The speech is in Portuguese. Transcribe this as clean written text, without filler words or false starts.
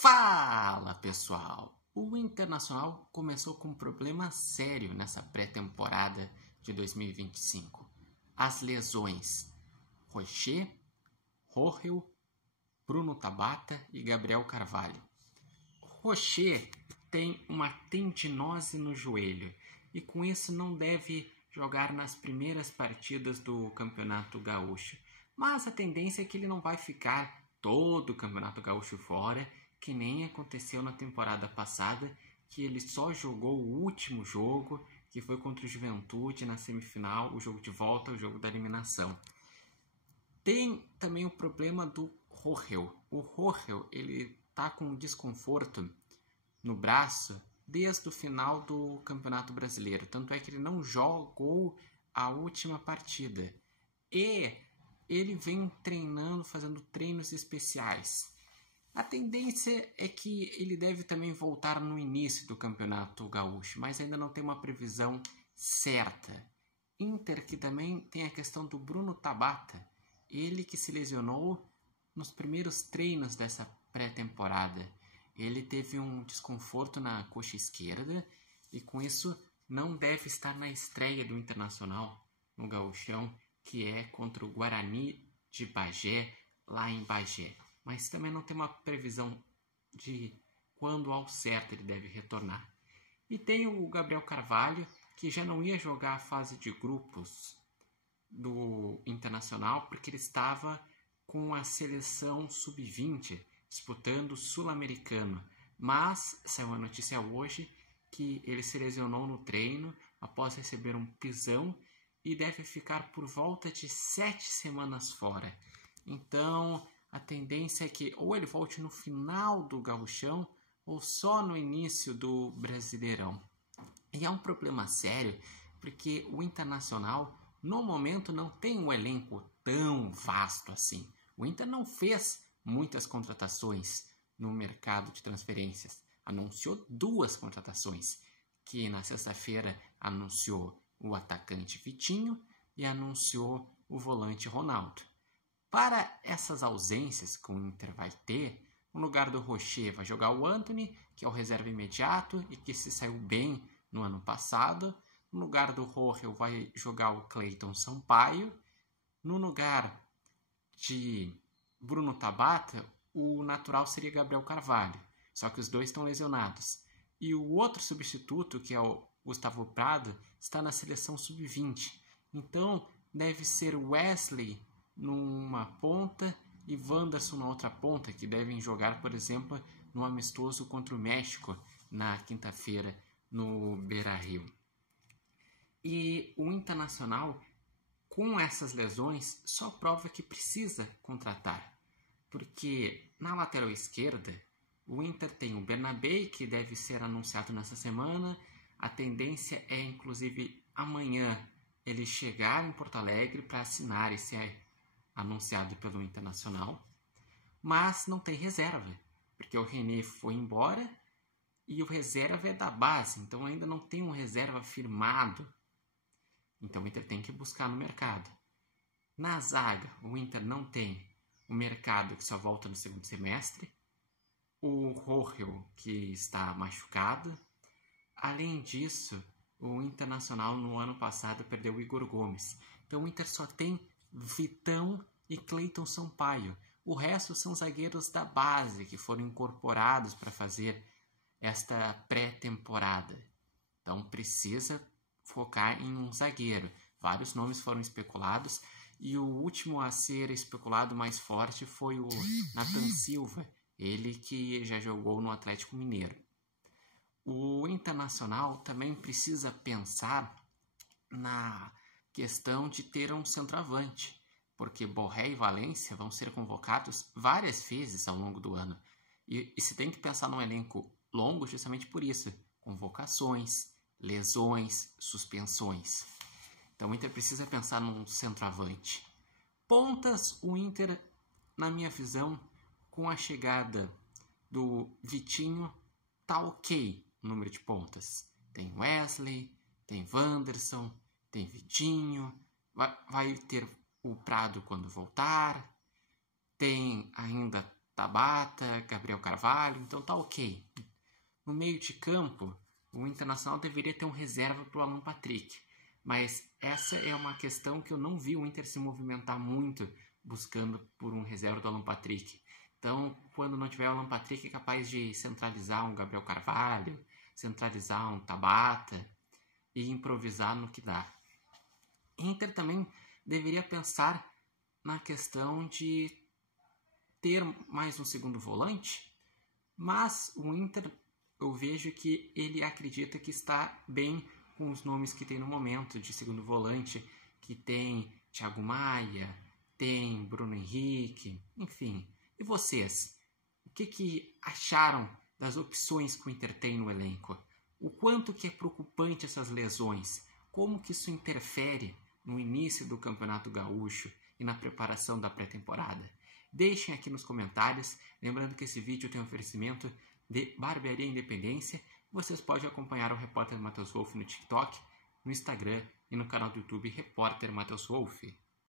Fala, pessoal! O Internacional começou com um problema sério nessa pré-temporada de 2025. As lesões. Rocher, Rohel, Bruno Tabata e Gabriel Carvalho. Rocher tem uma tendinose no joelho e com isso não deve jogar nas primeiras partidas do Campeonato Gaúcho. Mas a tendência é que ele não vai ficar todo o Campeonato Gaúcho fora, que nem aconteceu na temporada passada, que ele só jogou o último jogo, que foi contra o Juventude na semifinal, o jogo de volta, o jogo da eliminação. Tem também o problema do Rohel. O Rohel, ele tá com desconforto no braço desde o final do Campeonato Brasileiro. Tanto é que ele não jogou a última partida. E ele vem treinando, fazendo treinos especiais. A tendência é que ele deve também voltar no início do Campeonato Gaúcho, mas ainda não tem uma previsão certa. Inter, que também tem a questão do Bruno Tabata, ele que se lesionou nos primeiros treinos dessa pré-temporada. Ele teve um desconforto na coxa esquerda e com isso não deve estar na estreia do Internacional no Gauchão, que é contra o Guarani de Bagé, lá em Bagé. Mas também não tem uma previsão de quando ao certo ele deve retornar. E tem o Gabriel Carvalho, que já não ia jogar a fase de grupos do Internacional, porque ele estava com a seleção sub-20, disputando o Sul-Americano. Mas saiu a notícia hoje que ele se lesionou no treino após receber um pisão e deve ficar por volta de 7 semanas fora. Então, a tendência é que ou ele volte no final do Gauchão ou só no início do Brasileirão. E é um problema sério, porque o Internacional, no momento, não tem um elenco tão vasto assim. O Inter não fez muitas contratações no mercado de transferências. Anunciou 2 contratações, que na sexta-feira anunciou o atacante Vitinho e anunciou o volante Ronaldo. Para essas ausências que o Inter vai ter, no lugar do Rocher vai jogar o Antony, que é o reserva imediato e que se saiu bem no ano passado. No lugar do Rohel vai jogar o Cleiton Sampaio. No lugar de Bruno Tabata, o natural seria Gabriel Carvalho, só que os dois estão lesionados. E o outro substituto, que é o Gustavo Prado, está na seleção sub-20. Então deve ser Wesley numa ponta e Wanderson na outra ponta, que devem jogar, por exemplo, no amistoso contra o México na quinta-feira no Beira-Rio. E o Internacional, com essas lesões, só prova que precisa contratar, porque na lateral esquerda o Inter tem o Bernabé, que deve ser anunciado nessa semana. A tendência é, inclusive, amanhã ele chegar em Porto Alegre para assinar esse anunciado pelo Internacional, mas não tem reserva, porque o René foi embora e o reserva é da base, então ainda não tem um reserva firmado. Então o Inter tem que buscar no mercado. Na zaga, o Inter não tem o mercado, que só volta no segundo semestre, o Rohel, que está machucado. Além disso, o Internacional no ano passado perdeu o Igor Gomes. Então o Inter só tem Vitão e Cleiton Sampaio. O resto são zagueiros da base que foram incorporados para fazer esta pré-temporada. Então precisa focar em um zagueiro. Vários nomes foram especulados e o último a ser especulado mais forte foi o Nathan Silva, ele que já jogou no Atlético Mineiro. O Internacional também precisa pensar na questão de ter um centroavante, porque Borré e Valência vão ser convocados várias vezes ao longo do ano. E se tem que pensar num elenco longo justamente por isso. Convocações, lesões, suspensões. Então o Inter precisa pensar num centroavante. Pontas, o Inter, na minha visão, com a chegada do Vitinho, tá ok o número de pontas. Tem Wesley, tem Wanderson, tem Vitinho, vai ter o Prado quando voltar, tem ainda Tabata, Gabriel Carvalho, então tá ok. No meio de campo, o Internacional deveria ter um reserva para o Alan Patrick, mas essa é uma questão que eu não vi o Inter se movimentar muito buscando por um reserva do Alan Patrick. Então, quando não tiver o Alan Patrick, é capaz de centralizar um Gabriel Carvalho, centralizar um Tabata e improvisar no que dá. Inter também deveria pensar na questão de ter mais um segundo volante, mas o Inter, eu vejo que ele acredita que está bem com os nomes que tem no momento de segundo volante, que tem Thiago Maia, tem Bruno Henrique, enfim. E vocês? O que acharam das opções que o Inter tem no elenco? O quanto que é preocupante essas lesões? Como que isso interfere no início do Campeonato Gaúcho e na preparação da pré-temporada? Deixem aqui nos comentários, lembrando que esse vídeo tem um oferecimento de Barbearia Independência. Vocês podem acompanhar o Repórter Matheus Wolff no TikTok, no Instagram e no canal do YouTube Repórter Matheus Wolff.